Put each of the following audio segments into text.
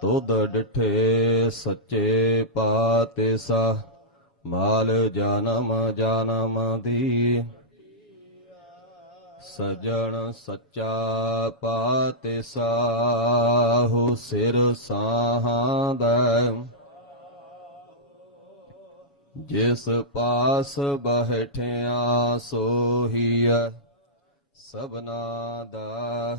ਤੁਧ ਡਿਠੇ ਸੱਚੇ ਪਾਤੇ ਪਾਤਿਸਾ, ਮਾਲ ਜਨਮ ਜਨਮ ਦੀ। ਸਜਣ ਸੱਚਾ ਪਾਤਿਸਾ ਹੋ ਸਿਰ ਸਾਹਾਂਦਾ ਜਿਸ ਪਾਸ ਬਹਿਠਿਆ ਸੋਹੀਐ, ਸਭਨਾ ਦਾ।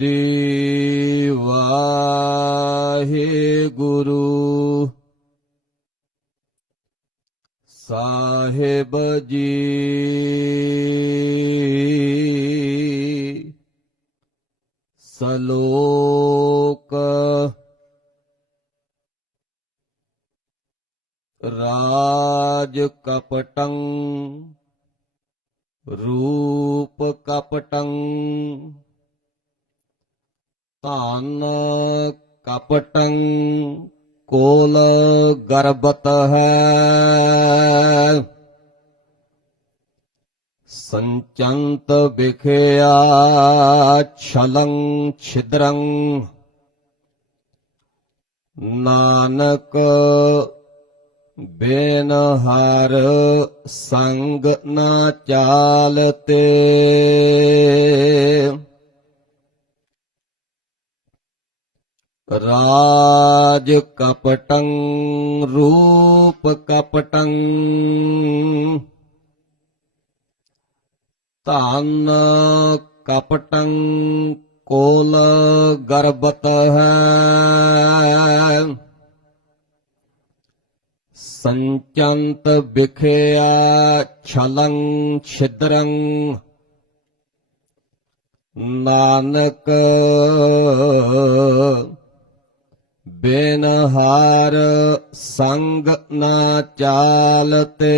ਸ੍ਰੀ ਵਾਹਿਗੁਰੂ। ਸਾਹਿਬ ਜੀ। ਸਲੋਕ ਰਾਜ ਕਪਟੰ ਰੂਪ ਕਪਟੰ ਧਨ ਕਪਟੰ ਕੋਲ ਗਰਬਤ ਹੈ। ਸੰਚੰਤ ਵਿਖਿਆ ਛਲੰ ਛਿਦਰੰ। ਨਾਨਕ ਬੇਨ ਹਰ ਸੰਗ ਨਾ ਚਾਲਤੇ। ਰਾਜ ਕਪਟੰ ਰੂਪ ਕਪਟੰ। ਧਨ ਕਪਟੰ ਕੋਲ ਗਰਬਤ ਹੈ। ਸੰਚੰਤ ਵਿਖਿਆ ਛਲੰ ਛਿਦਰੰ। ਨਾਨਕ ਬਿਨ ਹਾਰ ਸੰਗ ਨਾ ਚਾਲਤੇ।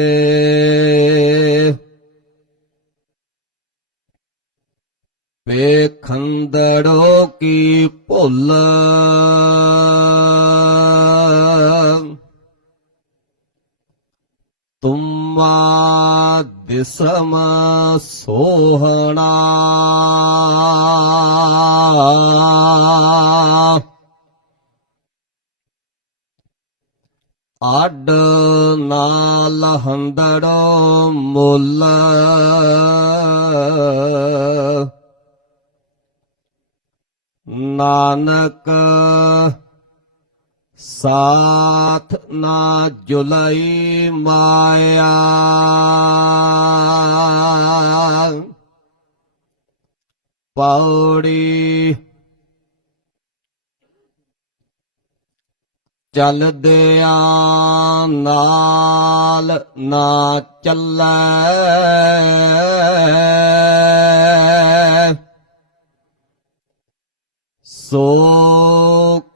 ਵੇਖੰਦੜੋ ਕੀ ਭੁੱਲ। ਤੁਮਾ ਦਿਸਮ ਸੋਹਣਾ। ਆਡ ਨਾਲ ਹੰਦੜੋ ਮੁੱਲ। ਨਾਨਕ ਸਾਥ ਨਾ ਜੁਲਈ ਮਾਇਆ। ਪੌੜੀ ਚਲਦਿਆਂ ਨਾਲ ਨਾ ਚੱਲੈ। ਸੋ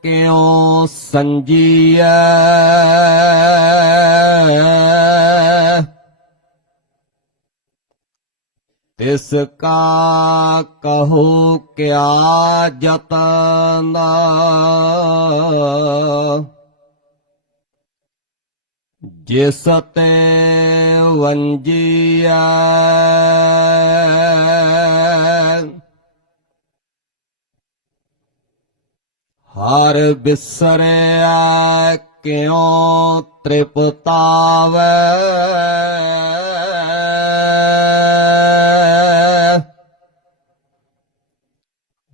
ਕਿਉ ਸੰਜੀਐ ਤਿਸ ਕਾ ਕਹੋ ਕਿਆ ਜਤਨ ਜਿਸ ਤੇ ਵੰਜਿਆ ਹਰ ਬਿਸਰਿਆ ਕਿਉ ਤ੍ਰਿਪਤਾਵੈ?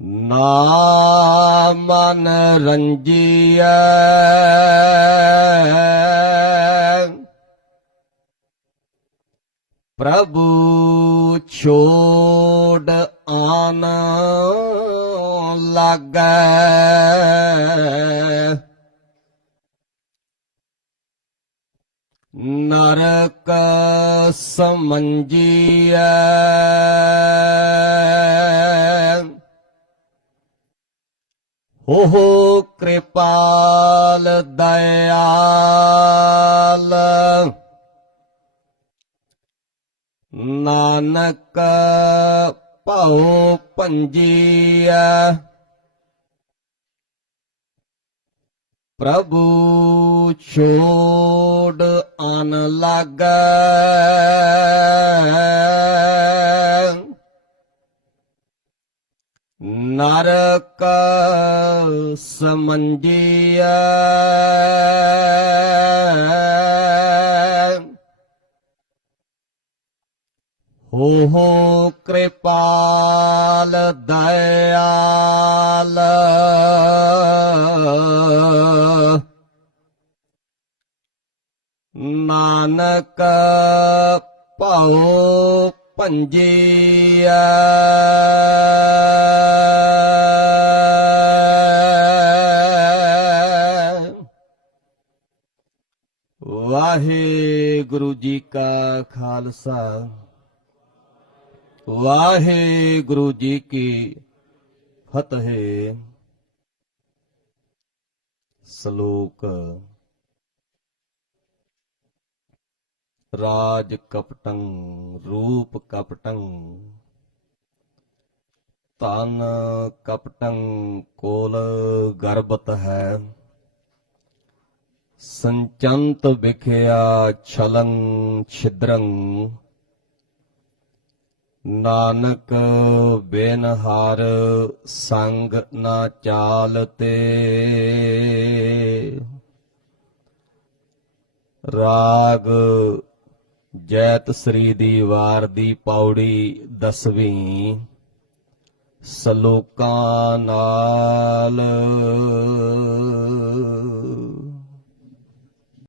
ਨਾ ਮਨ ਰੰਜਿਆ ਪ੍ਰਭੂ ਛੋੜ ਆਨ ਲਾਗੈ। ਨਰਕ ਸਮੰਜੀਐ। ਹੋ ਹੋ ਕਿਰਪਾਲ ਦਇਆਲ। ਨਾਨਕ ਭਉ ਪੰਜੀਆ ਪ੍ਰਭੂ ਛੋੜ ਅਨ ਲਾਗੈ। ਨਰਕ ਸਮੰਜੀਐ। ਹੋ ਹੋ ਕਿਰਪਾਲ ਦਇਆਲ। ਨਾਨਕ ਭਉ ਪੰਜੀਐ। ਵਾਹਿਗੁਰੂ ਜੀ ਕਾ ਖਾਲਸਾ। ਵਾਹਿਗੁਰੂ ਜੀ ਕੀ ਫਤਿਹ। ਸ਼ਲੋਕ ਰਾਜ ਕਪਟੰ, ਰੂਪ ਕਪਟੰ ਤਨ ਕਪਟੰ ਕੋਲ ਗਰਬਤ ਹੈ। ਸੰਚੰਤ ਵਿਖਿਆ ਛਲੰ ਛਿਦਰੰ ਨਾਨਕ ਬਿਨ ਹਰ ਸੰਗ ਨਾ ਚਾਲਤੇ। ਰਾਗ ਜੈਤ ਸ੍ਰੀ ਦੀ ਵਾਰ ਦੀ ਪੌੜੀ ਦਸਵੀਂ। ਸ਼ਲੋਕਾਂ ਨਾਲ